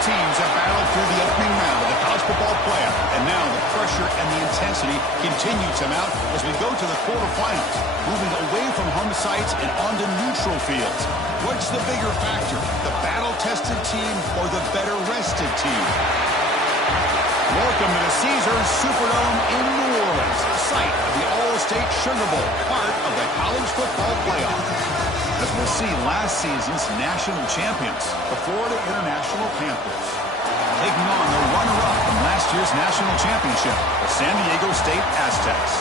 teams have battled through the opening round of the college football playoff, and now the pressure and the intensity continue to mount as we go to the quarterfinals, moving away from home sites and onto neutral fields. What's the bigger factor, the battle-tested team or the better-rested team? Welcome to the Caesars Superdome in New Orleans, site of the All-State Sugar Bowl, part of the college football playoff. As we'll see, last season's national champions, the Florida International Panthers, taking on the runner-up from last year's national championship, the San Diego State Aztecs.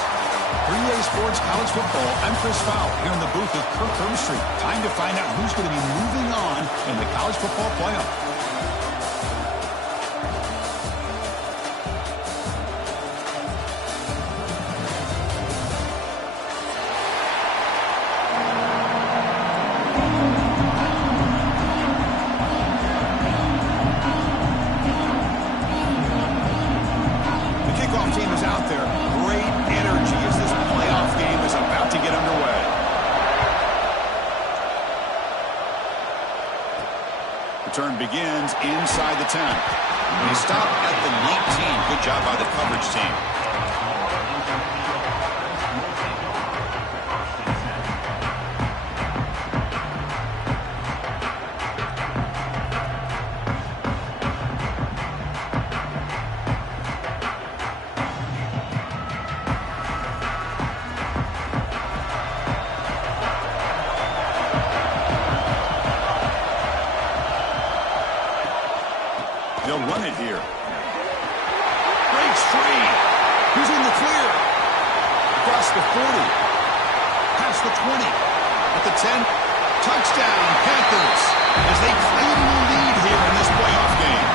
3A Sports College Football, I'm Chris Fowler, here in the booth with Kirk Herbstreit. Time to find out who's going to be moving on in the college football playoff. Return begins inside the 10. They stop at the 19. Good job by the coverage team. They'll run it here. Breaks free. He's in the clear. Across the 40. Past the 20. At the 10. Touchdown, Panthers, as they claim the lead here in this playoff game.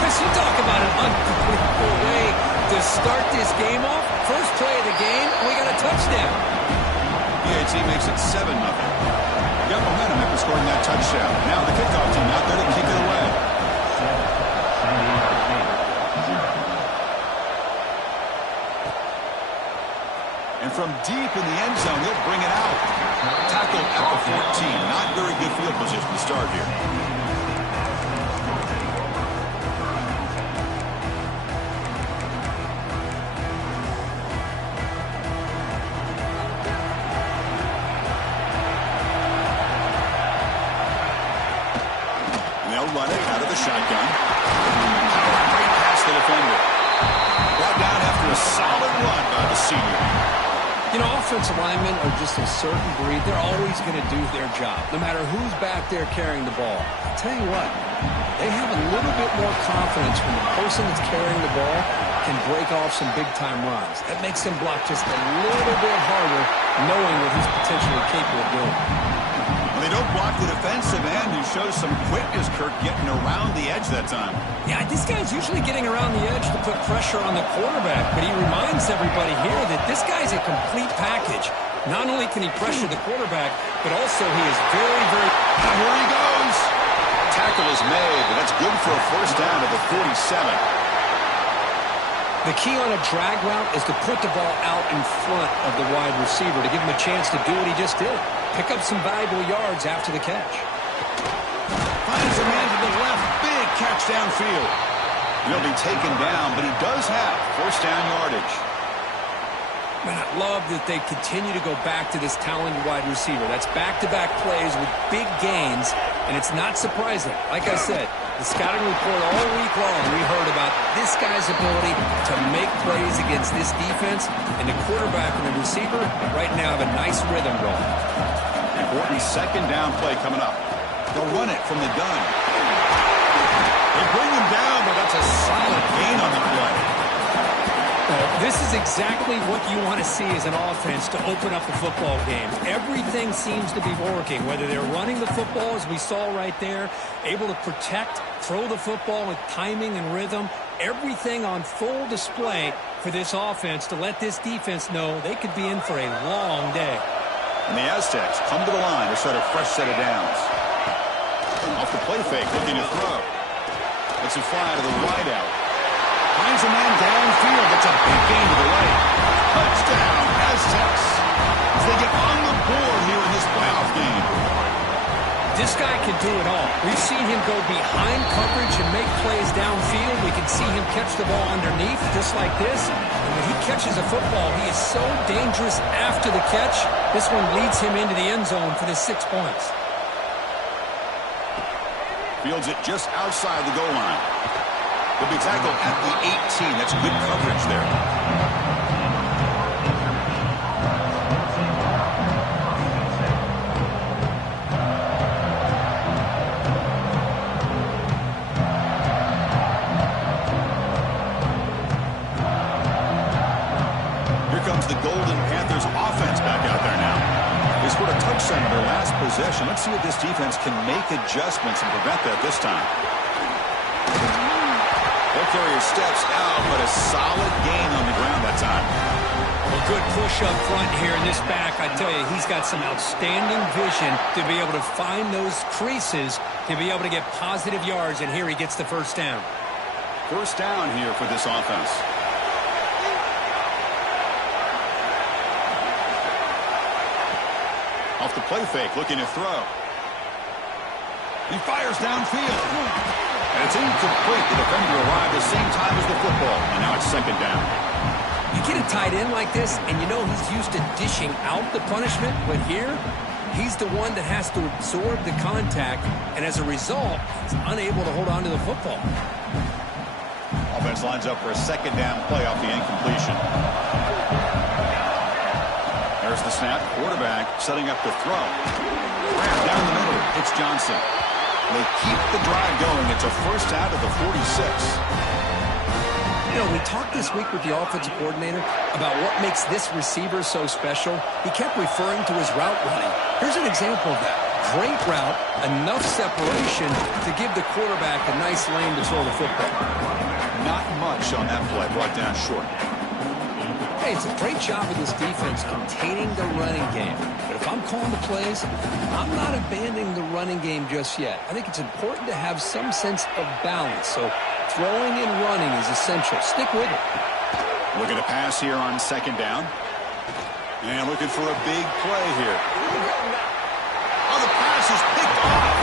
Chris, you talk about an unbelievable way to start this game off. First play of the game, we got a touchdown. PAT makes it 7-0. Got momentum after scoring that touchdown. Now the kickoff team out there to kick it away. And from deep in the end zone, he'll bring it out. Tackled at the 14. Not very good field position to start here. They'll run it out of the shotgun. Great pass to the defender. Brought down after a solid run by the senior. You know, offensive linemen are just a certain breed. They're always going to do their job, no matter who's back there carrying the ball. I'll tell you what, they have a little bit more confidence when the person that's carrying the ball can break off some big-time runs. That makes them block just a little bit harder, knowing what he's potentially capable of doing. They don't block the defensive end, who shows some quickness, Kirk, getting around the edge that time. Yeah, this guy's usually getting around the edge to put pressure on the quarterback, but he reminds everybody here that this guy's a complete package. Not only can he pressure the quarterback, but also he is very, very... And here he goes. Tackle is made, but that's good for a first down at the 47. The key on a drag route is to put the ball out in front of the wide receiver to give him a chance to do what he just did. Pick up some valuable yards after the catch. Finds a man to the left. Big catch downfield. He'll be taken down, but he does have first down yardage. Man, I love that they continue to go back to this talented wide receiver. That's back-to-back plays with big gains, and it's not surprising. Like I said, the scouting report all week long, we heard about this guy's ability to make plays against this defense, and the quarterback and the receiver right now have a nice rhythm going. Important second down play coming up. They'll run it from the gun. They bring him down, but that's a solid gain on the play. This is exactly what you want to see as an offense to open up the football game. Everything seems to be working, whether they're running the football, as we saw right there, able to protect, throw the football with timing and rhythm, everything on full display for this offense to let this defense know they could be in for a long day. And the Aztecs come to the line to start a fresh set of downs. Off the play fake, looking to throw. It's a fly to the wide out. Finds a man downfield. That's a big gain to the right. Touchdown, Aztecs. As they get on the board here in this playoff game. This guy can do it all. We've seen him go behind coverage and make plays downfield. We can see him catch the ball underneath just like this. And when he catches a football, he is so dangerous after the catch. This one leads him into the end zone for the 6 points. Fields it just outside the goal line. He'll be tackled at the 18. That's good coverage there. Here comes the Golden Panthers offense back out there now. They scored a touchdown in their last possession. Let's see if this defense can make adjustments and prevent that this time. Ball carrier steps out, but a solid gain on the ground that time. Well, good push up front here in this back. I tell you, he's got some outstanding vision to be able to find those creases, to be able to get positive yards, and here he gets the first down. First down here for this offense. Off the play fake, looking to throw. He fires downfield. And it's incomplete. The defender arrived at the same time as the football. And now it's second down. You get a tight end like this, and you know he's used to dishing out the punishment. But here, he's the one that has to absorb the contact. And as a result, he's unable to hold on to the football. Offense lines up for a second down play off the incompletion. There's the snap. Quarterback setting up to throw. Ran down the middle. It's Johnson. They keep the drive going. It's a first out of the 46. You know, we talked this week with the offensive coordinator about what makes this receiver so special. He kept referring to his route running. Here's an example of that. Great route, enough separation to give the quarterback a nice lane to throw the football. Not much on that play. Brought down short. Hey, it's a great job of this defense containing the running game. But if I'm calling the plays, I'm not abandoning the running game just yet. I think it's important to have some sense of balance. So throwing and running is essential. Stick with it. Looking to pass here on second down. And looking for a big play here. Oh, the pass is picked off.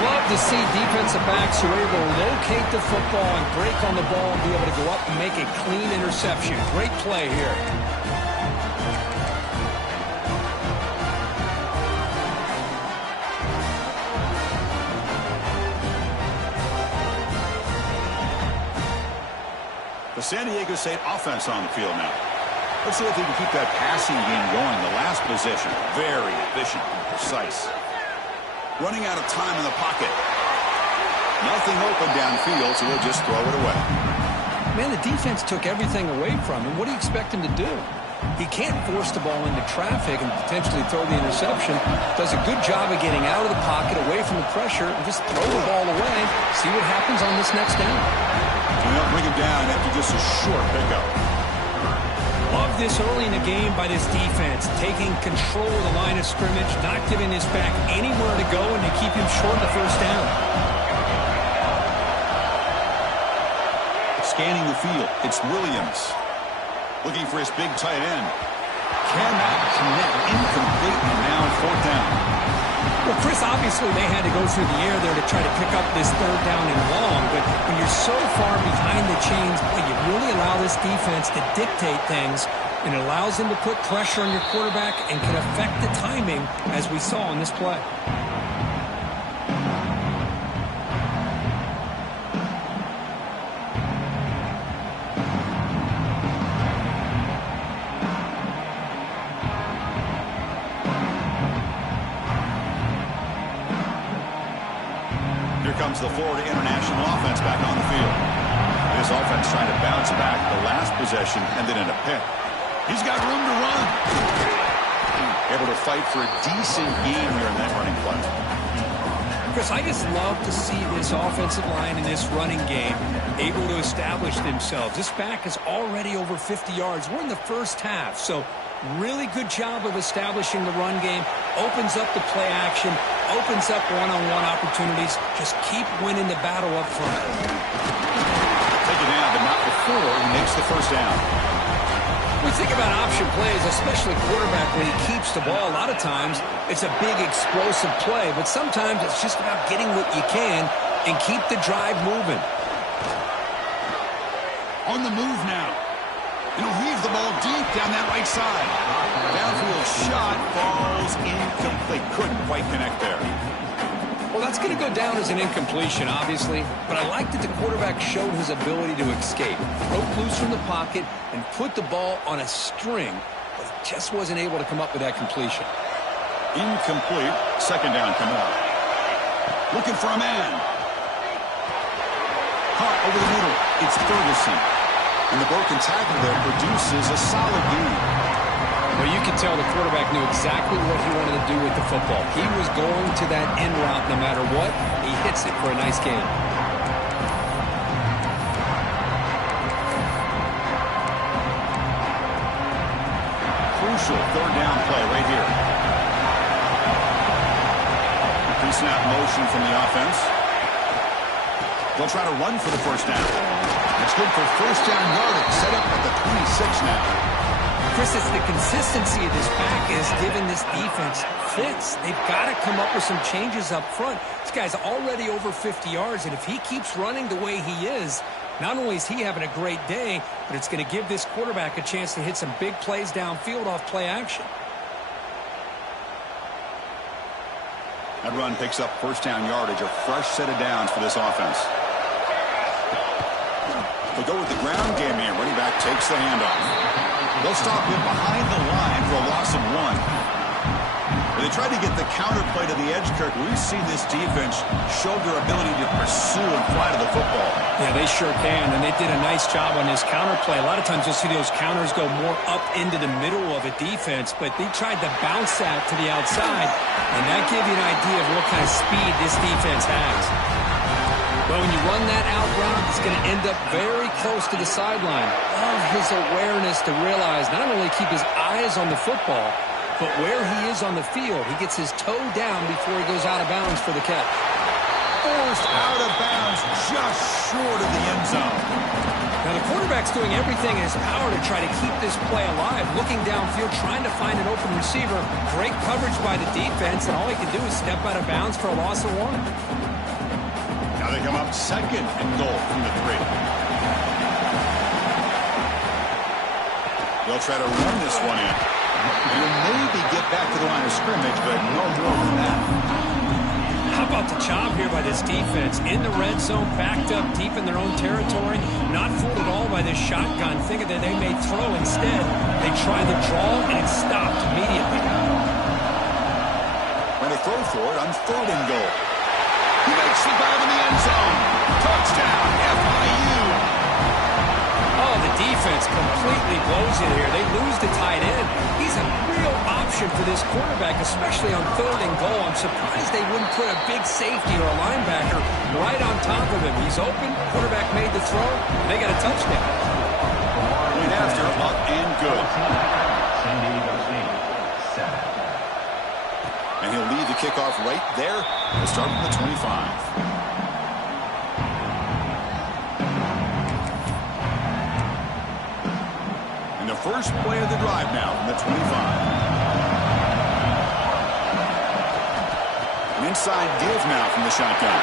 Love to see defensive backs who are able to locate the football and break on the ball and be able to go up and make a clean interception. Great play here. The San Diego State offense on the field now. Let's see if they can keep that passing game going. The last possession, very efficient and precise. Running out of time in the pocket. Nothing open downfield, so they'll just throw it away. Man, the defense took everything away from him. What do you expect him to do? He can't force the ball into traffic and potentially throw the interception. Does a good job of getting out of the pocket, away from the pressure, and just throw the ball away. See what happens on this next down. And they'll bring him down after just a short pickup. Love this early in the game by this defense, taking control of the line of scrimmage, not giving this back anywhere to go, and to keep him short of the first down. Scanning the field, it's Williams. Looking for his big tight end. Cannot connect, incomplete, and now fourth down. Well, Chris, obviously they had to go through the air there to try to pick up this third down and long, but when you're so far behind the chains, you really allow this defense to dictate things, and it allows them to put pressure on your quarterback and can affect the timing, as we saw in this play. Comes the Florida International offense back on the field. This offense trying to bounce back the last possession, ended in a pick. He's got room to run. Able to fight for a decent game here in that running play. Chris, I just love to see this offensive line and this running game able to establish themselves. This back is already over 50 yards. We're in the first half, so really good job of establishing the run game. Opens up the play action, opens up one-on-one opportunities. Just keep winning the battle up front. Take it down, but not before he makes the first down. We think about option plays, especially quarterback when he keeps the ball. A lot of times it's a big explosive play, but sometimes it's just about getting what you can and keep the drive moving. On the move now. And he'll heave the ball deep down that right side. Downfield shot falls incomplete. Couldn't quite connect there. Well, that's going to go down as an incompletion, obviously, but I like that the quarterback showed his ability to escape, broke loose from the pocket, and put the ball on a string, but he just wasn't able to come up with that completion. Incomplete. Second down coming up. Looking for a man. Caught over the middle. It's Ferguson. And the broken tackle there produces a solid gain. Well, you can tell the quarterback knew exactly what he wanted to do with the football. He was going to that in route no matter what. He hits it for a nice gain. Crucial third down play right here. Pre-snap motion from the offense. They'll try to run for the first down. It's good for first down yardage. Set up at the 26 now. Chris, it's the consistency of this back is giving this defense fits. They've got to come up with some changes up front. This guy's already over 50 yards, and if he keeps running the way he is, not only is he having a great day, but it's going to give this quarterback a chance to hit some big plays downfield off play action. That run picks up first down yardage, a fresh set of downs for this offense. They go with the ground game here. Running back takes the handoff. They'll stop him behind the line for a loss of 1. They tried to get the counter play to the edge, Kirk. We've seen this defense show their ability to pursue and fly to the football. Yeah, they sure can, and they did a nice job on this counter play. A lot of times you'll see those counters go more up into the middle of a defense, but they tried to bounce that to the outside, and that gave you an idea of what kind of speed this defense has. Well, when you run that out route, it's going to end up very close to the sideline. Love his awareness to realize not only keep his eyes on the football, but where he is on the field. He gets his toe down before he goes out of bounds for the catch. Forced out of bounds just short of the end zone. Now, the quarterback's doing everything in his power to try to keep this play alive, looking downfield, trying to find an open receiver. Great coverage by the defense, and all he can do is step out of bounds for a loss of 1. Now they come up second and goal from the 3. They'll try to run this one in. He'll maybe get back to the line of scrimmage, but no more than that. How about the job here by this defense? In the red zone, backed up deep in their own territory, not fooled at all by this shotgun, thinking that they may throw instead. They try the draw, and it's stopped immediately. When they throw for it on third and goal. He makes the grab in the end zone. Touchdown, FIU. Oh, the defense completely blows it here. They lose the tight end. He's a real option for this quarterback, especially on third and goal. I'm surprised they wouldn't put a big safety or a linebacker right on top of him. He's open. Quarterback made the throw. They got a touchdown. Point after, up and good. And he'll lead the kickoff right there. We'll start from the 25. And the first play of the drive now from the 25. An inside deals now from the shotgun.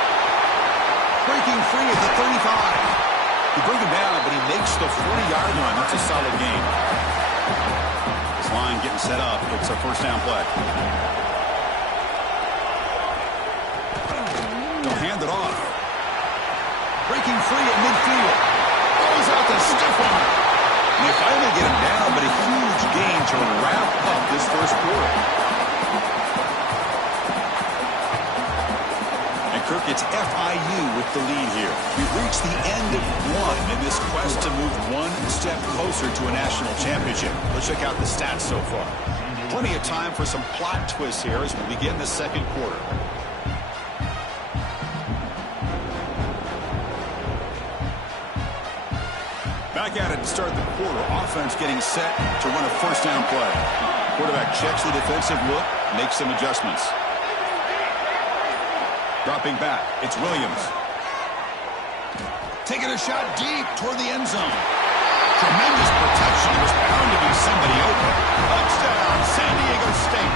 Breaking free at the 35. He bring him down, but he makes the 40-yard line. That's a solid gain. This line getting set up. It's a first down play. They'll hand it off. Breaking free at midfield. Throws out the stiff arm. And they finally get him down, but a huge gain to wrap up this first quarter. And Kirk, it's FIU with the lead here. We've reached the end of one in this quest to move one step closer to a national championship. Let's check out the stats so far. Plenty of time for some plot twists here as we begin the second quarter. Back at it to start the quarter. Offense getting set to run a first down play. Quarterback checks the defensive look, makes some adjustments. Dropping back, it's Williams. Taking a shot deep toward the end zone. Tremendous protection. There's bound to be somebody open. Touchdown, San Diego State.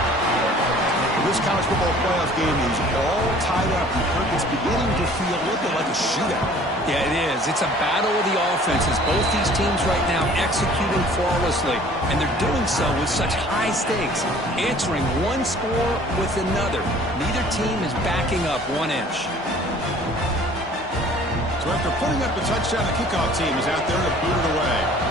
This college football playoff game is all tied up. It's beginning to feel a little bit like a shootout. Yeah, it is. It's a battle of the offenses. Both these teams right now executing flawlessly, and they're doing so with such high stakes, answering one score with another. Neither team is backing up 1 inch. So after putting up the touchdown, the kickoff team is out there to boot it away.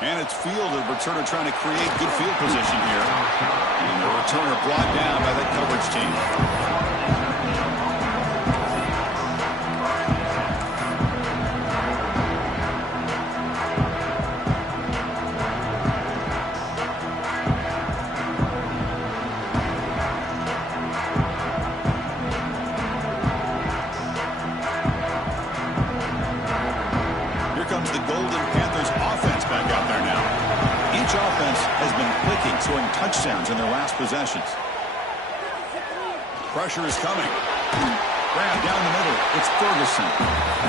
And it's fielded. Returner trying to create good field position here. And the returner brought down by that coverage team. Here comes the Golden Panthers offense back out there now. Each offense has been clicking, scoring touchdowns in their last possessions. Pressure is coming. Grab down the middle. It's Ferguson.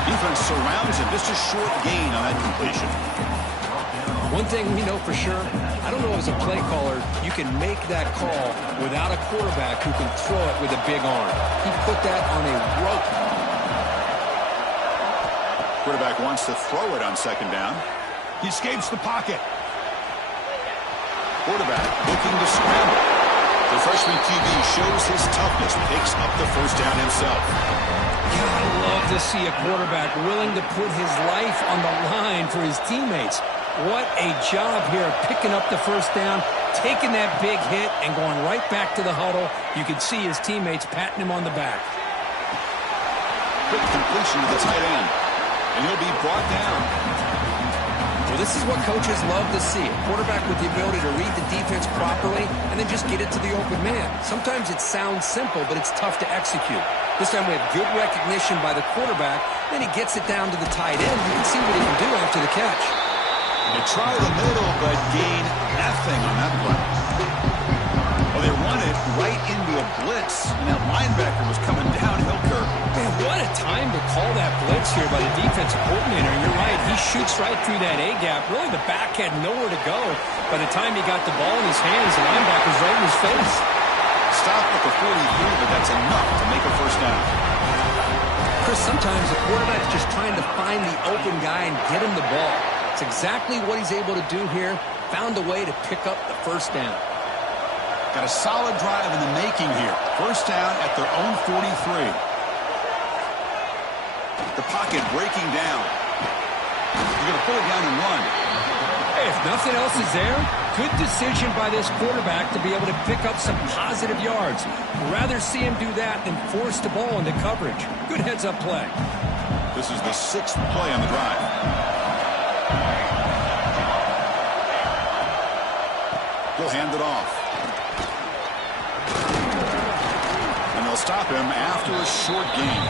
Defense surrounds him. Just a short gain on that completion. One thing we know for sure, I don't know as a play caller, you can make that call without a quarterback who can throw it with a big arm. He put that on a rope. Quarterback wants to throw it on second down. He escapes the pocket. Quarterback looking to scramble. The freshman QB shows his toughness, picks up the first down himself. God, I love to see a quarterback willing to put his life on the line for his teammates. What a job here, picking up the first down, taking that big hit, and going right back to the huddle. You can see his teammates patting him on the back. Quick completion to the tight end. And he'll be brought down. Well, this is what coaches love to see. A quarterback with the ability to read the defense properly and then just get it to the open man. Sometimes it sounds simple, but it's tough to execute. This time we have good recognition by the quarterback. Then he gets it down to the tight end. You can see what he can do after the catch. They try the middle, but gain nothing on that play. Well, they run it right into a blitz, and that linebacker was coming downhill curve. Man, what a time to call that blitz here by the defensive coordinator. You're right. He shoots right through that A-gap. Really, the back had nowhere to go. By the time he got the ball in his hands, the linebacker's right in his face. Stop at the 43, but that's enough to make a first down. Chris, sometimes the quarterback's just trying to find the open guy and get him the ball. It's exactly what he's able to do here. Found a way to pick up the first down. Got a solid drive in the making here. First down at their own 43. The pocket breaking down. You're going to pull it down and run. Hey, if nothing else is there, good decision by this quarterback to be able to pick up some positive yards. Rather see him do that than force the ball into coverage. Good heads-up play. This is the 6th play on the drive. He'll hand it off. And they'll stop him after a short gain.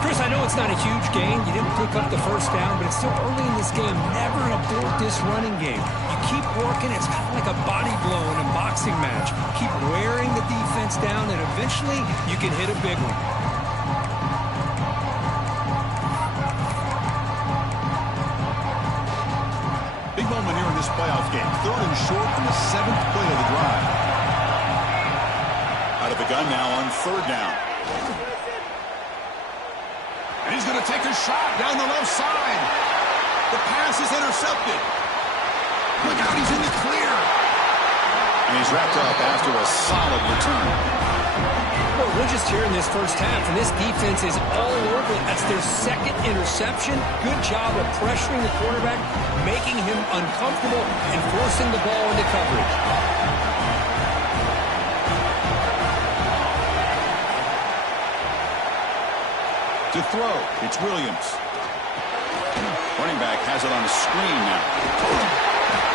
Chris, I know it's not a huge gain. You didn't pick up the first down, but it's still early in this game. Never abort this running game. You keep working. It's kind of like a body blow in a boxing match. Keep wearing the defense down, and eventually you can hit a big one. Big moment here in this playoff game. 3rd and short on the 7th play of the drive. Out of the gun now on 3rd down. And he's going to take a shot down the left side. The pass is intercepted. Look out, he's in the clear. And he's wrapped up after a solid return. Well, we're just here in this first half, and this defense is all over it. That's their 2nd interception. Good job of pressuring the quarterback, making him uncomfortable, and forcing the ball into coverage. To throw, it's Williams. Running back has it on a screen now.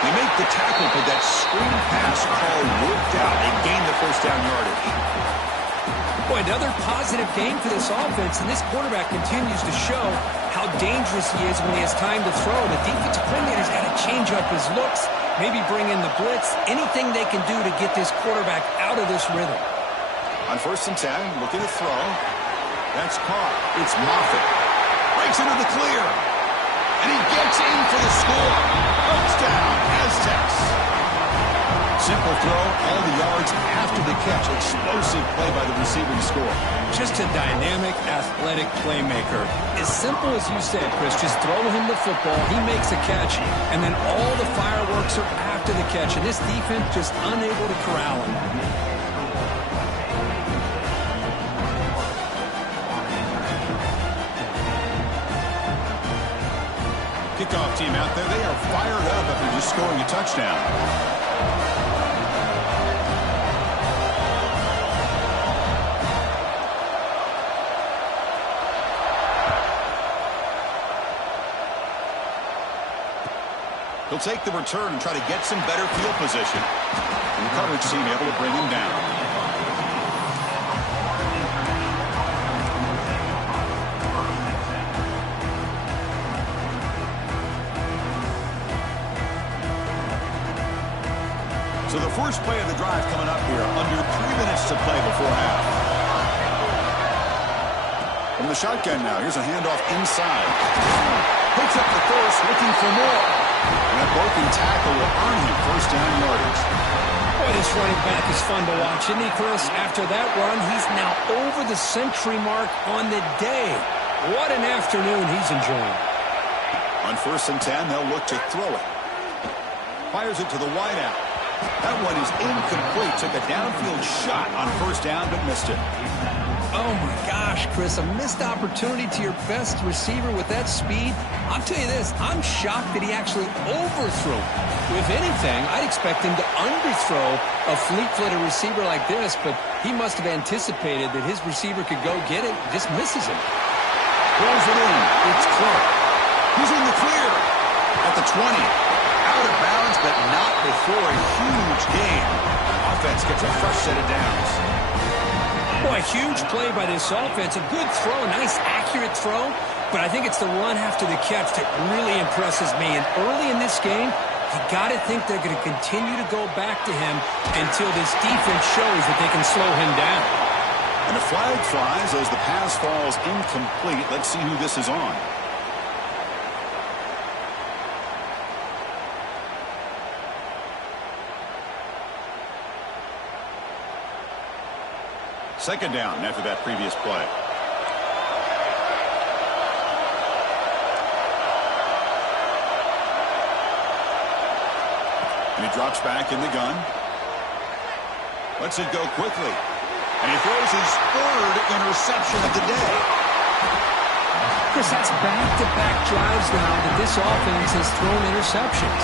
They make the tackle, but that screen pass call worked out. They gained the first down yardage. Boy, another positive game for this offense, and this quarterback continues to show how dangerous he is when he has time to throw. The defensive coordinator's got to change up his looks, maybe bring in the blitz, anything they can do to get this quarterback out of this rhythm. On 1st and 10, looking to throw. That's caught. It's Moffitt. Breaks into the clear. And he gets in for the score. Touchdown, Aztecs. Simple throw, all the yards after the catch. Explosive play by the receiver to score. Just a dynamic, athletic playmaker. As simple as you said, Chris, just throw him the football, he makes a catch, and then all the fireworks are after the catch, and this defense just unable to corral him. Kickoff team out there, they are fired up after just scoring a touchdown. He'll take the return and try to get some better field position. And the coverage team able to bring him down. So the first play of the drive coming up here, under 3 minutes to play before half. From the shotgun now, here's a handoff inside. Picks up the first, looking for more. And a broken tackle will earn him first down yardage. Boy, this running back is fun to watch, isn't he, Chris? After that run, he's now over the century mark on the day. What an afternoon he's enjoying. On 1st and 10, they'll look to throw it. Fires it to the wideout. That one is incomplete. Took a downfield shot on 1st down, but missed it. Oh, my gosh, Chris, a missed opportunity to your best receiver with that speed. I'll tell you this, I'm shocked that he actually overthrew. If anything, I'd expect him to underthrow a fleet-footed receiver like this, but he must have anticipated that his receiver could go get it, just misses him. Throws it in. It's Clark. He's in the clear at the 20. Out of bounds, but not before a huge gain. Offense gets a fresh set of downs. Boy, huge play by this offense. A good throw, a nice accurate throw. But I think it's the run after the catch that really impresses me. And early in this game, you got to think they're going to continue to go back to him until this defense shows that they can slow him down. And the flag flies as the pass falls incomplete. Let's see who this is on. Second down after that previous play. And he drops back in the gun. Lets it go quickly. And he throws his 3rd interception of the day. Chris, that's back-to-back drives now that this offense has thrown interceptions.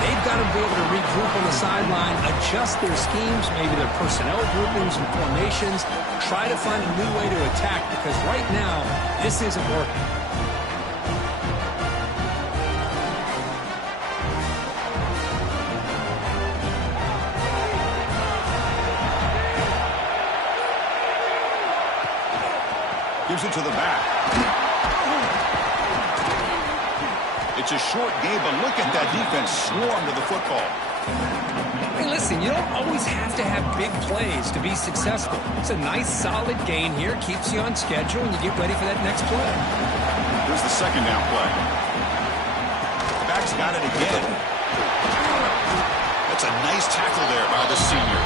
They've got to be able to regroup on the sideline, adjust their schemes, maybe their personnel groupings and formations, try to find a new way to attack, because right now, this isn't working. Gives it to the back. It's a short game, but look at that defense swarm to the football. Hey, listen, you don't always have to have big plays to be successful. It's a nice, solid gain here, keeps you on schedule, and you get ready for that next play. Here's the second down play. The back's got it again. That's a nice tackle there by the senior.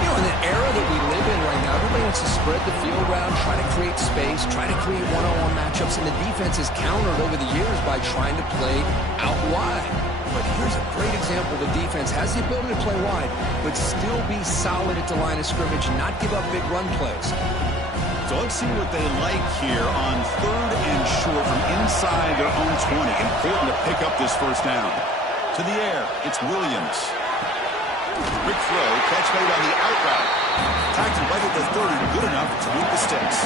You know, in the era that we live in right now, everybody wants to spread the field around, try to create space, try to create one-on-one matchups, and the defense has countered over the years by trying to play out wide. But here's a great example. The defense has the ability to play wide, but still be solid at the line of scrimmage and not give up big run plays. So let's see what they like here on 3rd and short from inside their own 20. Important to pick up this first down. To the air, it's Williams. Quick throw, catch made on the out route. Tackled right at the 30, good enough to meet the sticks.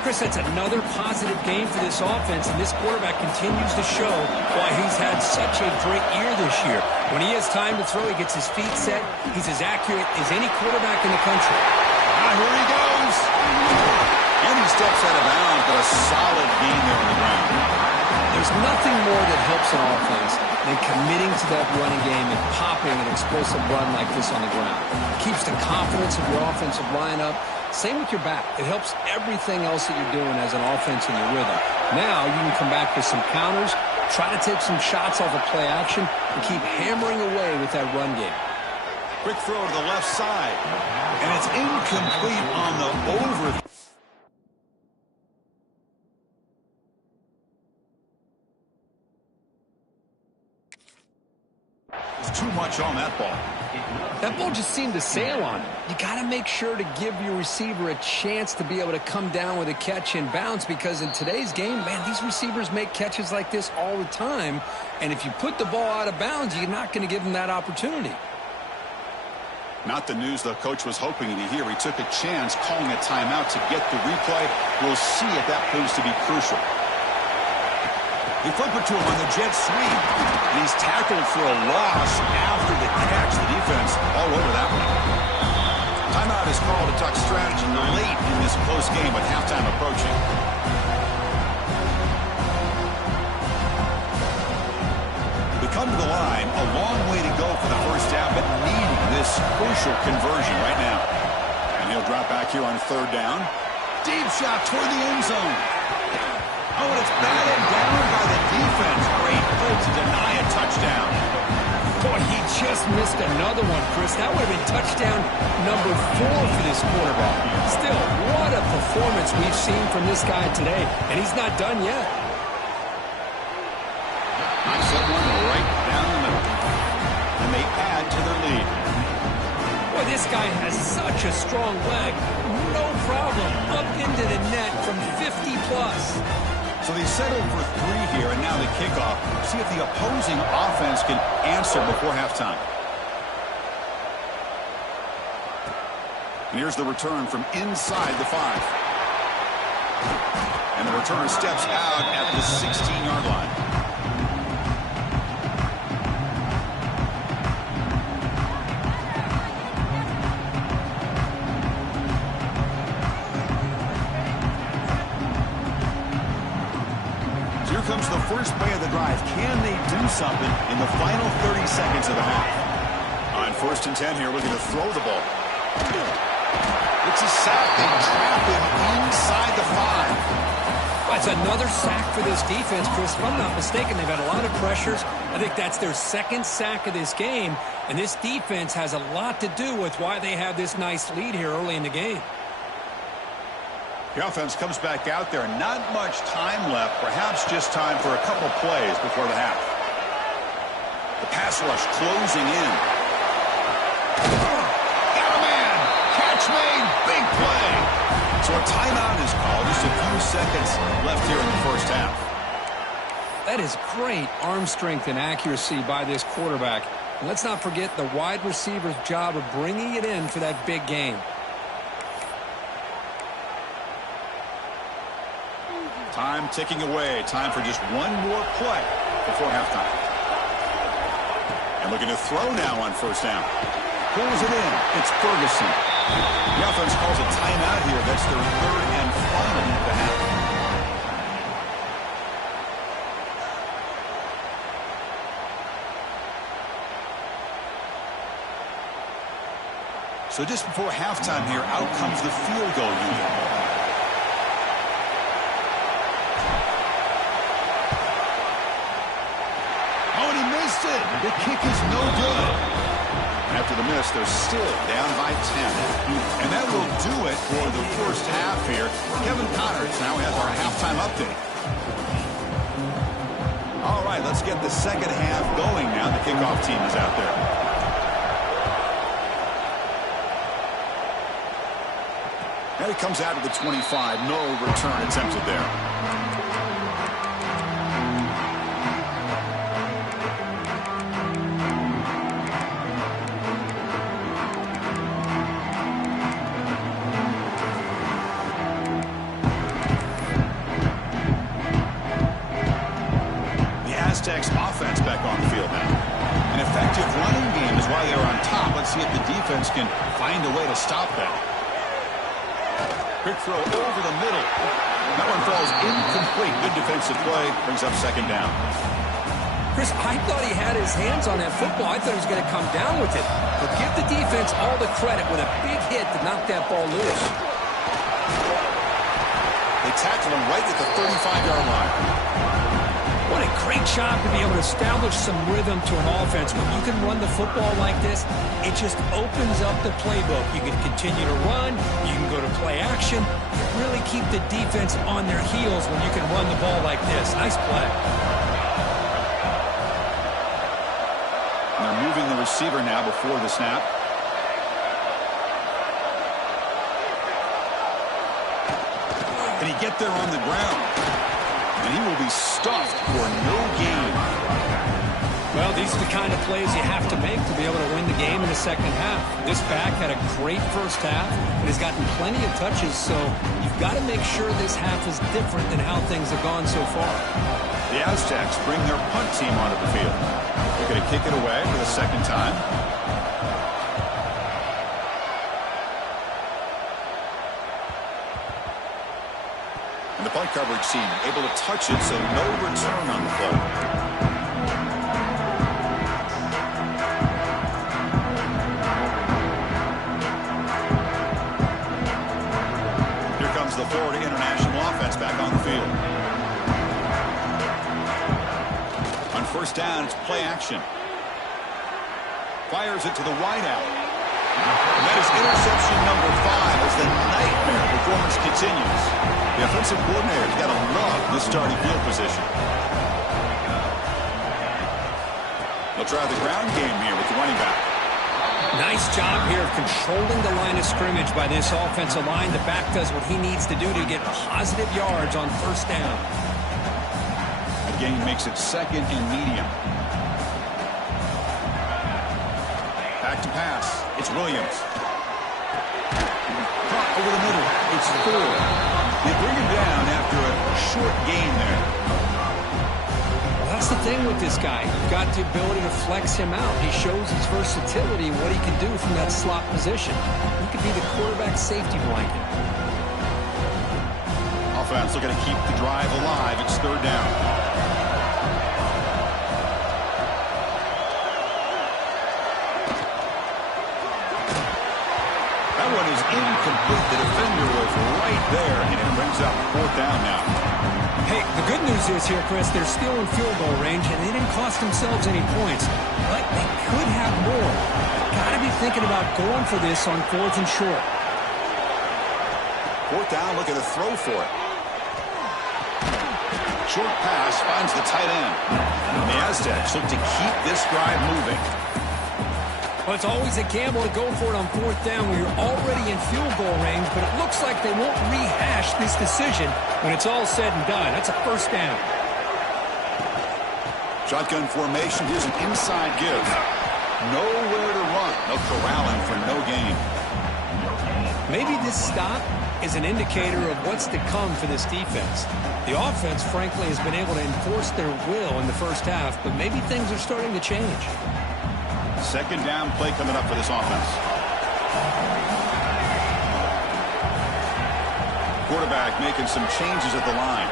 Chris, that's another positive game for this offense, and this quarterback continues to show why he's had such a great year this year. When he has time to throw, he gets his feet set. He's as accurate as any quarterback in the country. Ah, here he goes. And he steps out of bounds, but a solid gain there on the ground. There's nothing more that helps an offense than committing to that running game and popping an explosive run like this on the ground. It keeps the confidence of your offensive lineup, Same with your back. It helps everything else that you're doing as an offense in your rhythm. Now you can come back with some counters, try to take some shots off of play action, and keep hammering away with that run game. Quick throw to the left side. And it's incomplete on the over. There's too much on that ball. That ball just seemed to sail on it. You got to make sure to give your receiver a chance to be able to come down with a catch and bounce, because in today's game, man, these receivers make catches like this all the time. And if you put the ball out of bounds, you're not going to give them that opportunity. Not the news the coach was hoping to hear. He took a chance calling a timeout to get the replay. We'll see if that proves to be crucial. They flip it to him on the jet sweep. And he's tackled for a loss after the catch. The defense all over that one. Timeout is called to talk strategy late in this close game with halftime approaching. We come to the line. A long way to go for the first half, but needing this crucial conversion right now. And he'll drop back here on third down. Deep shot toward the end zone. Oh, and it's batted down by the defense. Great play to deny a touchdown. Boy, he just missed another one, Chris. That would have been touchdown number 4 for this quarterback. Still, what a performance we've seen from this guy today, and he's not done yet. Nice hit one right down the middle. And they add to their lead. Boy, this guy has such a strong leg. No problem. Up into the net from 50-plus. So they settled for 3 here, and now the kickoff. See if the opposing offense can answer before halftime. And here's the return from inside the 5. And the returner steps out at the 16-yard line. Comes the first play of the drive. Can they do something in the final 30 seconds of the half? On 1st and 10 here, looking to throw the ball. It's a sack. They trap him inside the 5. That's another sack for this defense, Chris. If I'm not mistaken, they've had a lot of pressures. I think that's their 2nd sack of this game, and this defense has a lot to do with why they have this nice lead here early in the game. The offense comes back out there. Not much time left. Perhaps just time for a couple plays before the half. The pass rush closing in. Got a man. Catch made. Big play. So a timeout is called. Just a few seconds left here in the first half. That is great arm strength and accuracy by this quarterback. And let's not forget the wide receiver's job of bringing it in for that big game. Time ticking away. Time for just one more play before halftime. And looking to throw now on 1st down. Pulls it in. It's Ferguson. The offense calls a timeout here. That's their 3rd and final of the half. So just before halftime here, out comes the field goal unit. The kick is no good. After the miss, they're still down by 10. And that will do it for the first half here. Kevin Connors now has our halftime update. All right, let's get the second half going now. The kickoff team is out there. And it comes out of the 25. No return attempted there. Offense back on the field now. An effective running game is why they're on top. Let's see if the defense can find a way to stop that. Quick throw over the middle. That one falls incomplete. Good defensive play. Brings up 2nd down. Chris, I thought he had his hands on that football. I thought he was going to come down with it. But give the defense all the credit with a big hit to knock that ball loose. tackle him right at the 35-yard line. What a great job to be able to establish some rhythm to an offense. When you can run the football like this, it just opens up the playbook. You can continue to run. You can go to play action. Really keep the defense on their heels when you can run the ball like this. Nice play. And they're moving the receiver now before the snap. Can he get there on the ground? And he will be stuffed for no gain. Well, these are the kind of plays you have to make to be able to win the game in the second half. This back had a great first half and has gotten plenty of touches, so you've got to make sure this half is different than how things have gone so far. The Aztecs bring their punt team onto the field. They're going to kick it away for the second time. And the punt coverage team able to touch it, so no return on the play. Here comes the Florida International offense back on the field. On first down, it's play action. Fires it to the wideout. And that is interception number 5 as the nightmare performance continues. The offensive coordinator's got to love this starting field position. They'll try the ground game here with the running back. Nice job here of controlling the line of scrimmage by this offensive line. The back does what he needs to do to get positive yards on first down. The gain makes it second and medium. Back to pass. It's Williams. Caught over the middle. It's 4. They bring him down after a short gain there. Well, that's the thing with this guy. You've got the ability to flex him out. He shows his versatility and what he can do from that slot position. He could be the quarterback safety blanket. Offense looking to keep the drive alive. It's third down. That one is incomplete. The defender was right there, and it brings up fourth down now. Hey, the good news is here, Chris, they're still in field goal range, and they didn't cost themselves any points. But they could have more. Got to be thinking about going for this on fourth and short. Fourth down, looking to throw for it. Short pass finds the tight end. And the Aztecs look to keep this drive moving. Well, it's always a gamble to go for it on fourth down when you're already in field goal range, but it looks like they won't rehash this decision when it's all said and done. That's a first down. Shotgun formation. Here's an inside give. Nowhere to run. They'll corral him for no gain. Maybe this stop is an indicator of what's to come for this defense. The offense, frankly, has been able to enforce their will in the first half, but maybe things are starting to change. Second down play coming up for this offense. Quarterback making some changes at the line.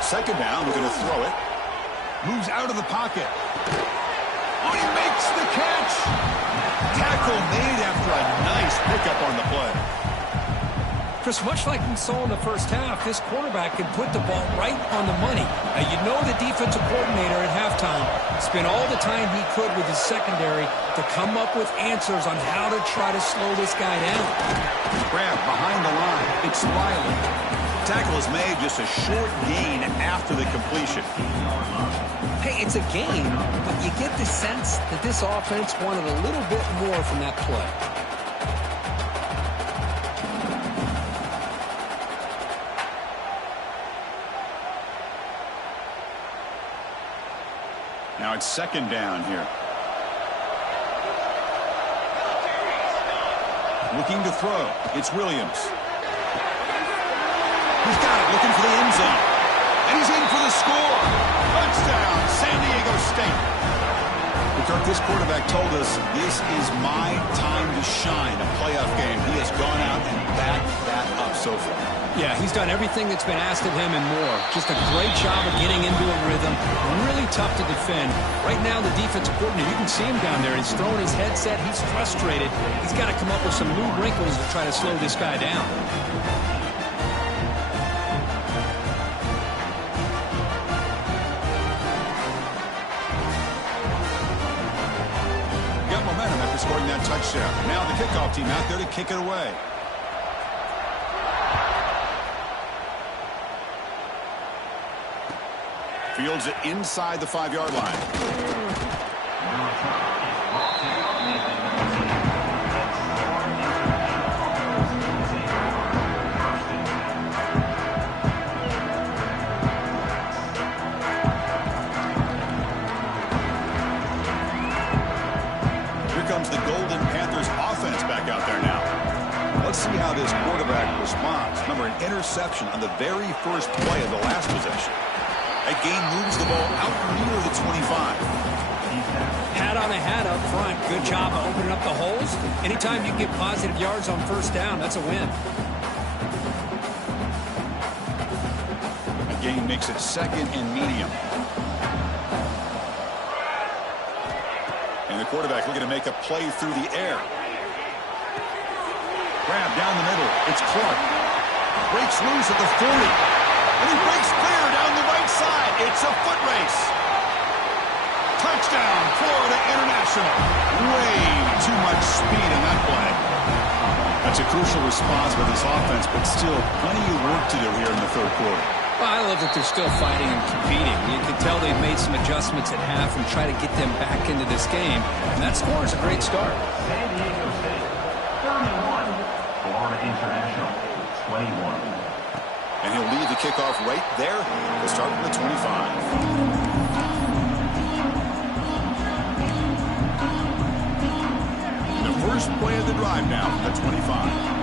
Second down, we're going to throw it. Moves out of the pocket. Oh, he makes the catch. Tackle made after a nice pickup on the play. Chris, much like we saw in the first half, this quarterback can put the ball right on the money. Now, you know the defensive coordinator at halftime spent all the time he could with his secondary to come up with answers on how to try to slow this guy down. Grab behind the line. It's Riley. Tackle is made, just a short gain after the completion. Hey, it's a gain, but you get the sense that this offense wanted a little bit more from that play. Now it's second down here. Looking to throw. It's Williams. He's got it, looking for the end zone. And he's in for the score. Touchdown, San Diego State. Kirk, this quarterback told us this is my time to shine, a playoff game. He has gone out and backed that up so far. Yeah, he's done everything that's been asked of him and more. Just a great job of getting into a rhythm. Really tough to defend. Right now, the defensive coordinator, you can see him down there. He's throwing his headset. He's frustrated. He's got to come up with some new wrinkles to try to slow this guy down. touchdown. Now the kickoff team out there to kick it away. Fields it inside the 5-yard line. The Golden Panthers offense back out there now. Let's see how this quarterback responds. Remember, an interception on the very first play of the last possession. That game moves the ball out near the 25. Hat on a hat up front. Good job of opening up the holes. Anytime you get positive yards on first down, that's a win. The game makes it second and medium. And the quarterback looking to make a play through the air. Grab down the middle. It's Clark. Breaks loose at the 40. And he breaks clear down the right side. It's a foot race. Touchdown, Florida International. Way too much speed in that play. That's a crucial response by this offense, but still plenty of work to do here in the third quarter. Well, I love that they're still fighting and competing. You can tell they've made some adjustments at half and try to get them back into this game. And that score is a great start. San Diego State, 31. Florida International, 21. And he'll lead the kickoff right there to start from the 25. The first play of the drive now from the 25.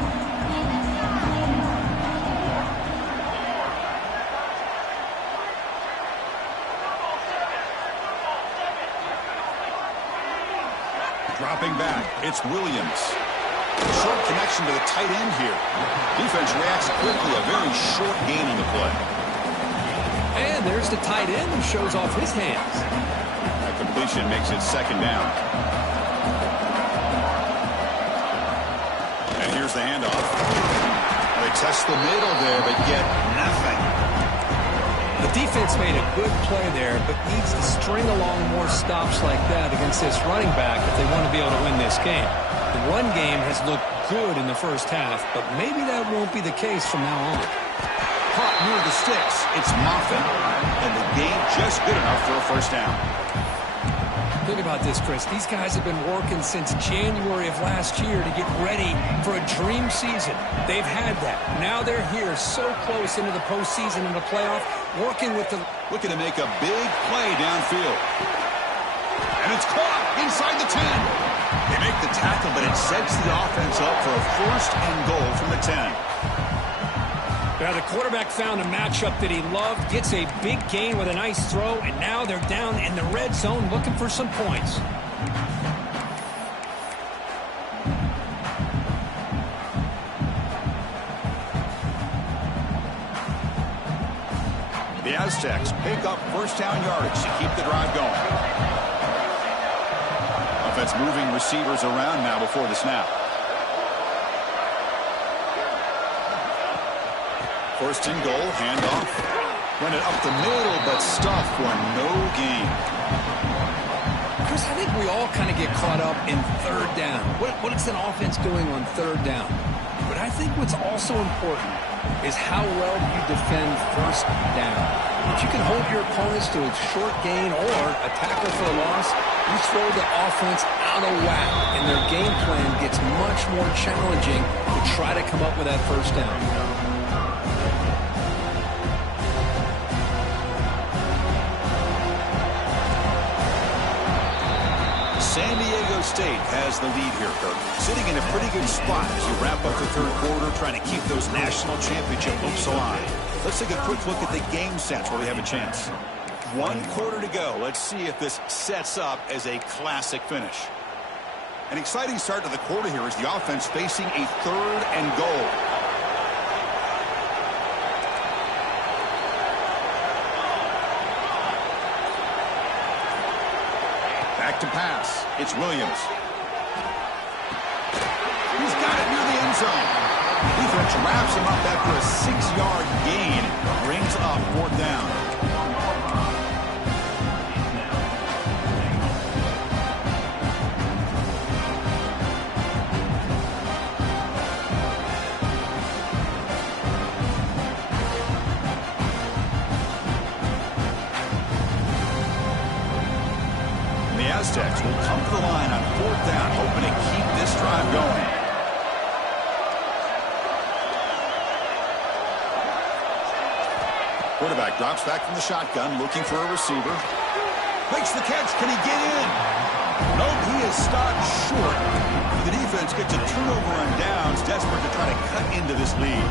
Dropping back, it's Williams. Short connection to the tight end here. Defense reacts quickly, a very short gain on the play. And there's the tight end who shows off his hands. That completion makes it second down. And here's the handoff. They test the middle there, but get nothing. The defense made a good play there, but needs to string along more stops like that against this running back if they want to be able to win this game. The run game has looked good in the first half, but maybe that won't be the case from now on. Caught near the sticks. It's Moffitt. And the game just good enough for a first down. Think about this, Chris. These guys have been working since January of last year to get ready for a dream season. They've had that. Now they're here so close into the postseason and the playoff, working with the... Looking to make a big play downfield. And it's caught inside the 10. They make the tackle, but it sets the offense up for a first and goal from the 10. Now the quarterback found a matchup that he loved, gets a big gain with a nice throw, and now they're down in the red zone looking for some points. The Aztecs pick up first down yardage to keep the drive going. Offense moving receivers around now before the snap. First and goal, handoff. Run it up the middle, but stuffed for no gain. Chris, I think we all kind of get caught up in third down. What is an offense doing on third down? But I think what's also important is how well you defend first down. If you can hold your opponents to a short gain or a tackle for a loss, you throw the offense out of whack, and their game plan gets much more challenging to try to come up with that first down. San Diego State has the lead here, Kirk. Sitting in a pretty good spot as you wrap up the third quarter, trying to keep those national championship hopes alive. Let's take a quick look at the game sets where we have a chance. 1 quarter to go. Let's see if this sets up as a classic finish. An exciting start to the quarter here as the offense facing a third and goal. Back to pass. It's Williams. He's got it near the end zone. Defense wraps him up after a 6-yard gain. Brings up 4th down. Aztecs will come to the line on 4th down, hoping to keep this drive going. Quarterback drops back from the shotgun, looking for a receiver. Makes the catch. Can he get in? Nope, he is stopped short. The defense gets a turnover on downs, desperate to try to cut into this lead.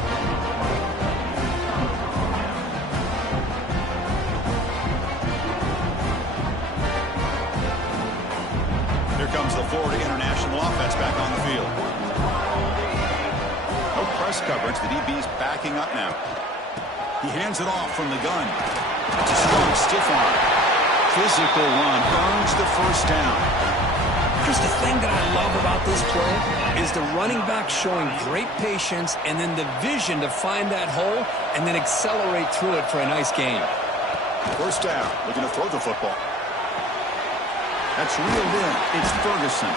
Here comes the Florida International offense back on the field. No press coverage. The DB's backing up now. He hands it off from the gun. It's a strong stiff arm. Physical run earns the first down. Chris, the thing that I love about this play is the running back showing great patience and then the vision to find that hole and then accelerate through it for a nice gain. First down, looking to throw the football. That's reeled in. It's Ferguson.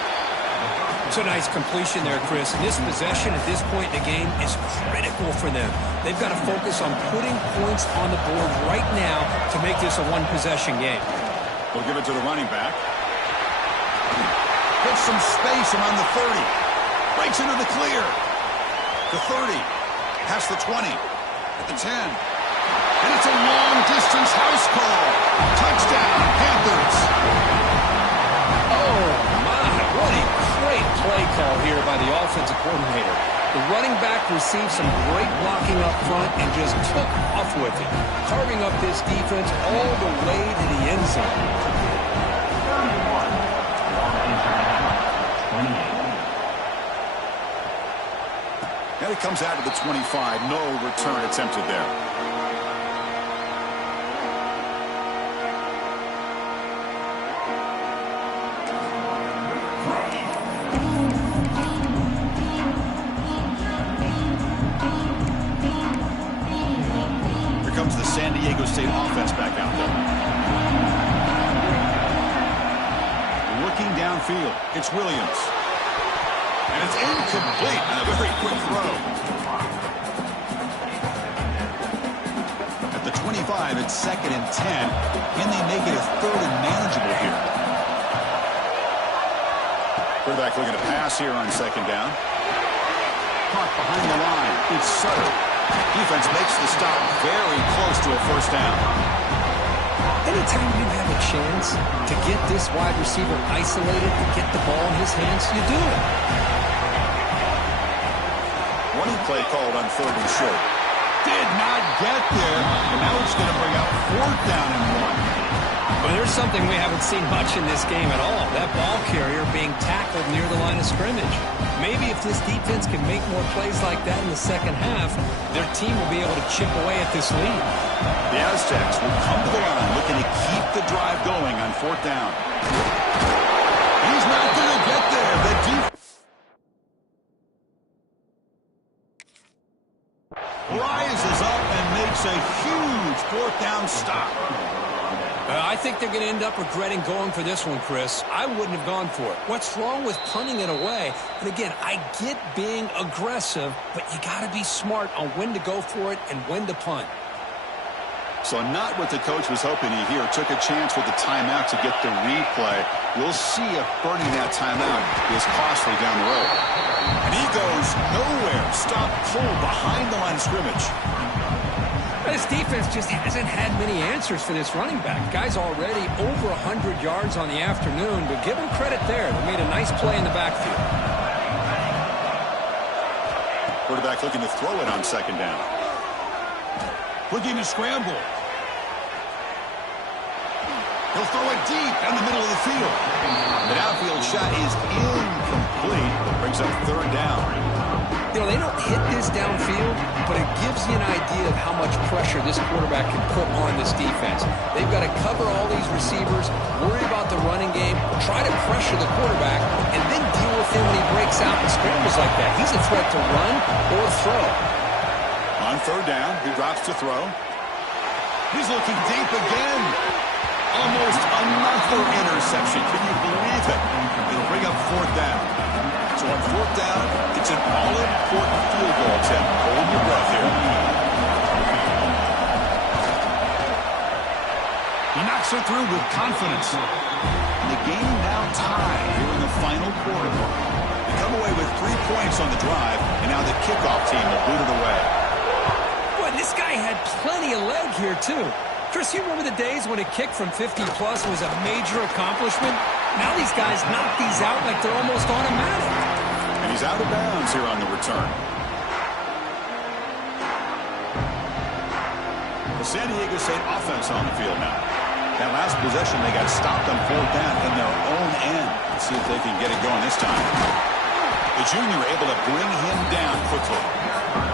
It's a nice completion there, Chris. This possession at this point in the game is critical for them. They've got to focus on putting points on the board right now to make this a one-possession game. We'll give it to the running back. Gets some space around the 30. Breaks into the clear. The 30. Past the 20. At the 10. And it's a long-distance house call. Touchdown, Panthers. Oh, my. What a great play call here by the offensive coordinator. The running back received some great blocking up front and just took off with it, carving up this defense all the way to the end zone. And it comes out to the 25. No return attempted there. Comes the San Diego State offense back out there. Looking downfield, it's Williams. And it's incomplete on a very quick throw. At the 25, it's 2nd and 10. Can they make it a 3rd and manageable here? Quarterback looking to pass here on 2nd down. Caught behind the line. It's Sutter. Defense makes the stop very close to a first down. Anytime you have a chance to get this wide receiver isolated and get the ball in his hands, you do it. Running play called on 3rd and short. Did not get there, and now it's going to bring up 4th down and 1. Well, there's something we haven't seen much in this game at all. That ball carrier being tackled near the line of scrimmage. Maybe if this defense can make more plays like that in the second half, their team will be able to chip away at this lead. The Aztecs will come to the line looking to keep the drive going on 4th down. He's not going to get there. The defense rises up and makes a huge 4th down stop. I think they're going to end up regretting going for this one, Chris. I wouldn't have gone for it. What's wrong with punting it away? And again, I get being aggressive, but you got to be smart on when to go for it and when to punt. So not what the coach was hoping to hear. Took a chance with the timeout to get the replay. We'll see if burning that timeout is costly down the road. And he goes nowhere. Stop pulled behind the line of scrimmage. This defense just hasn't had many answers for this running back. Guy's already over 100 yards on the afternoon, but give him credit there. They made a nice play in the backfield. Quarterback looking to throw it on 2nd down. Looking to scramble. He'll throw it deep down the middle of the field. The downfield shot is incomplete. Brings up 3rd down. You know, they don't hit this downfield, but it gives you an idea of how much pressure this quarterback can put on this defense. They've got to cover all these receivers, worry about the running game, try to pressure the quarterback, and then deal with him when he breaks out and scrambles like that. He's a threat to run or throw. On 3rd down, he drops to throw. He's looking deep again. Almost another interception. Can you believe it? It'll bring up 4th down. So on 4th down, it's an all-important field goal attempt. Hold your breath here. He knocks it through with confidence. And the game now tie here in the final quarter. They come away with 3 points on the drive, and now the kickoff team will boot it away. Boy, this guy had plenty of leg here, too. Chris, you remember the days when a kick from 50-plus was a major accomplishment? Now these guys knock these out like they're almost automatic. And he's out of bounds here on the return. The San Diego State offense on the field now. That last possession, they got stopped on 4th down in their own end. Let's see if they can get it going this time. The junior able to bring him down quickly.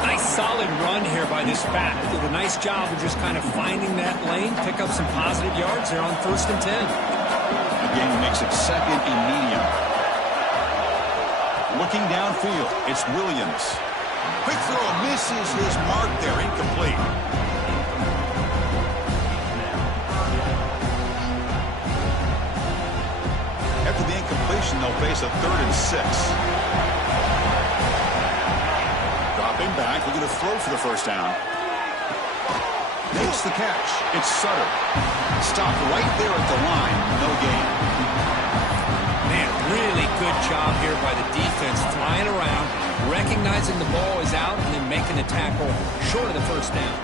Nice solid run here by this back. Did a nice job of just kind of finding that lane, pick up some positive yards there on 1st and 10. The game makes it 2nd and medium. Looking downfield, it's Williams. Quick throw misses his mark there, incomplete. After the incompletion, they'll face a 3rd and 6. Dropping back, looking to throw for the 1st down. Makes the catch. It's Sutter. Stopped right there at the line. No gain. Man, really good job here by the defense, flying around, recognizing the ball is out, and then making the tackle short of the 1st down.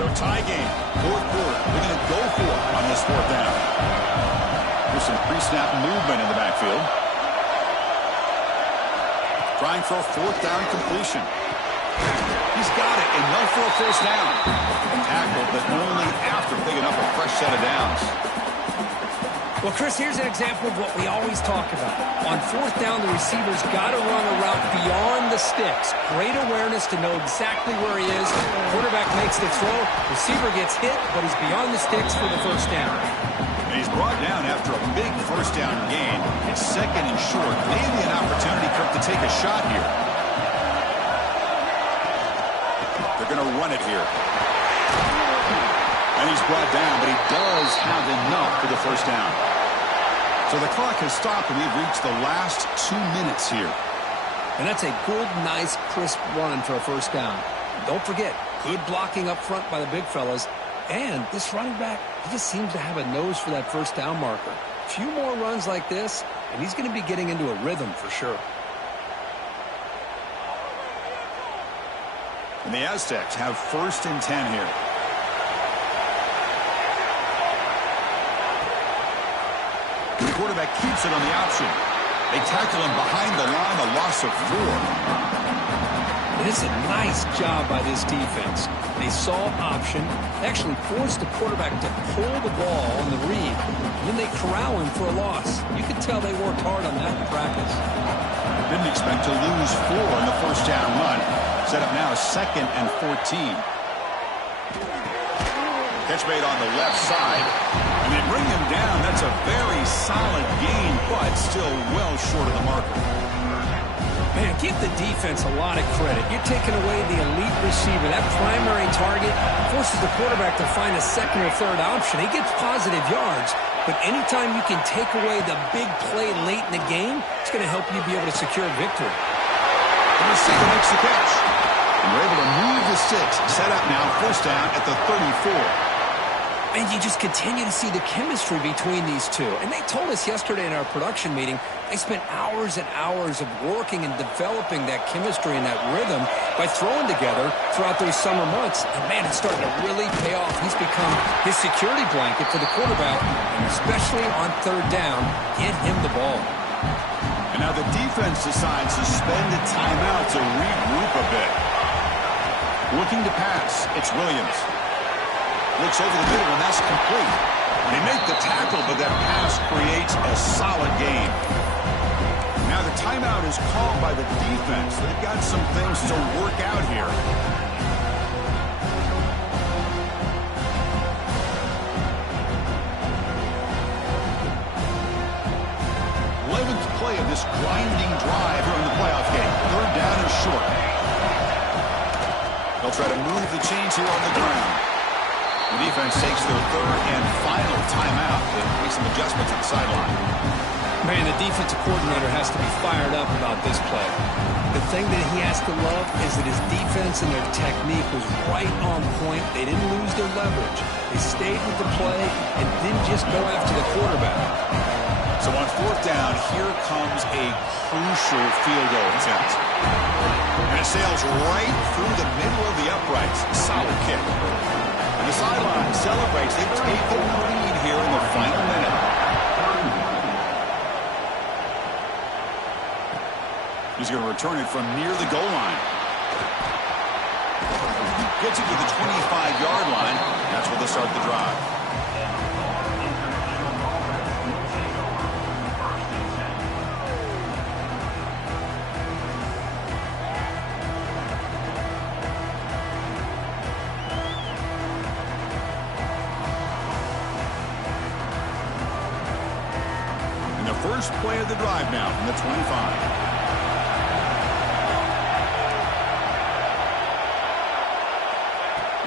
So tie game, 4th quarter. They're going to go for it on this 4th down. There's some pre-snap movement in the backfield. Trying for a 4th down completion. He's got it, and no for a 1st down. Tackle, but only after picking up a fresh set of downs. Well, Chris, here's an example of what we always talk about. On 4th down, the receiver's got to run a route beyond the sticks. Great awareness to know exactly where he is. Quarterback makes the throw. Receiver gets hit, but he's beyond the sticks for the 1st down. And he's brought down after a big 1st down gain. It's 2nd and short. Maybe an opportunity, Kirk, to take a shot here. They're going to run it here. And he's brought down, but he does have enough for the 1st down. So the clock has stopped, and we've reached the last 2 minutes here. And that's a good, nice, crisp run for a 1st down. Don't forget, good blocking up front by the big fellas. And this running back, he just seems to have a nose for that 1st down marker. A few more runs like this, and he's going to be getting into a rhythm for sure. And the Aztecs have 1st and 10 here. The quarterback keeps it on the option. They tackle him behind the line, a loss of 4. And it's a nice job by this defense. They saw option, actually forced the quarterback to pull the ball on the read, and then they corral him for a loss. You could tell they worked hard on that in practice. Didn't expect to lose 4 in the 1st down run. Set up now 2nd and 14. Catch made on the left side. And they bring him down. That's a very solid gain, but still well short of the marker. Man, give the defense a lot of credit. You're taking away the elite receiver. That primary target forces the quarterback to find a 2nd or 3rd option. He gets positive yards, but anytime you can take away the big play late in the game, it's going to help you be able to secure victory. The receiver makes the catch. And we're able to move the sticks. Set up now, 1st down at the 34. And you just continue to see the chemistry between these two. And they told us yesterday in our production meeting, they spent hours and hours of working and developing that chemistry and that rhythm by throwing together throughout those summer months. And, man, it's starting to really pay off. He's become his security blanket for the quarterback, and especially on 3rd down, get him the ball. And now the defense decides to spend a timeout to regroup a bit. Looking to pass, it's Williams. Looks over the middle, and that's complete. They make the tackle, but that pass creates a solid gain. Now the timeout is called by the defense. They've got some things to work out here. 11th play of this grinding drive here in the playoff game. 3rd down is short. They'll try to move the chains here on the ground. The defense takes their 3rd and final timeout to make some adjustments at the sideline. Man, the defensive coordinator has to be fired up about this play. The thing that he has to love is that his defense and their technique was right on point. They didn't lose their leverage. They stayed with the play and didn't just go after the quarterback. So on fourth down, here comes a crucial field goal attempt. And it sails right through the middle of the uprights. Solid kick. And the sideline celebrates. They've taken the lead here in the final minute. He's going to return it from near the goal line. Gets it to the 25-yard line. That's where they'll start the drive. And the first play of the drive now from the 25.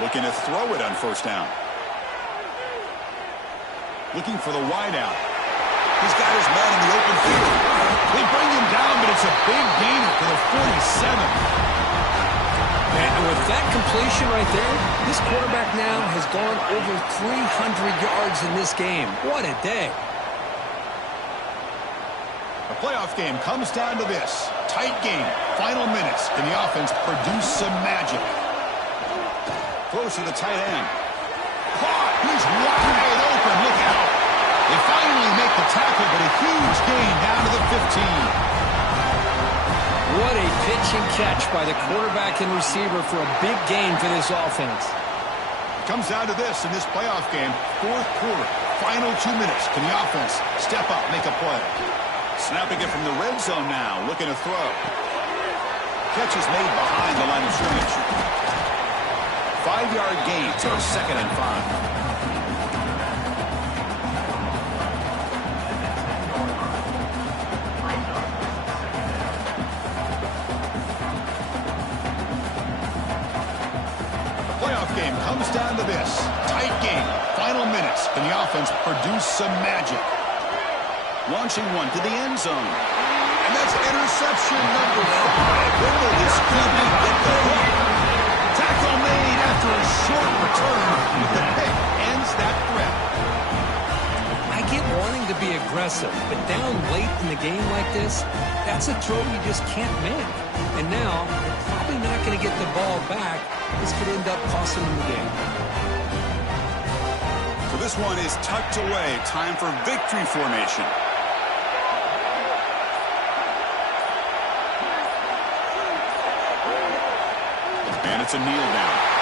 Looking to throw it on first down. Looking for the wideout. He's got his man in the open field. They bring him down, but it's a big gainer to the 47. And with that completion right there, this quarterback now has gone over 300 yards in this game. What a day. The playoff game comes down to this. Tight game. Final minutes. Can the offense produce some magic? Close to the tight end. Caught! He's wide open. Look out. They finally make the tackle, but a huge gain down to the 15. What a pitch and catch by the quarterback and receiver for a big gain for this offense. It comes down to this in this playoff game. Fourth quarter. Final 2 minutes. Can the offense step up, make a play? Snapping it from the red zone now. Looking to throw. Catch is made behind the line of scrimmage. 5-yard gain, so 2nd and 5. Game comes down to this. Tight game. Final minutes. Can the offense produce some magic? Launching one to the end zone. And that's interception number 5. When will this QB get the hook? Tackle made after a short return. The pick ends that threat. I get wanting to be aggressive, but down late in the game like this, that's a throw you just can't make. And now, they're probably not going to get the ball back. This could end up costing them the game. So this one is tucked away. Time for victory formation. And it's a kneel down.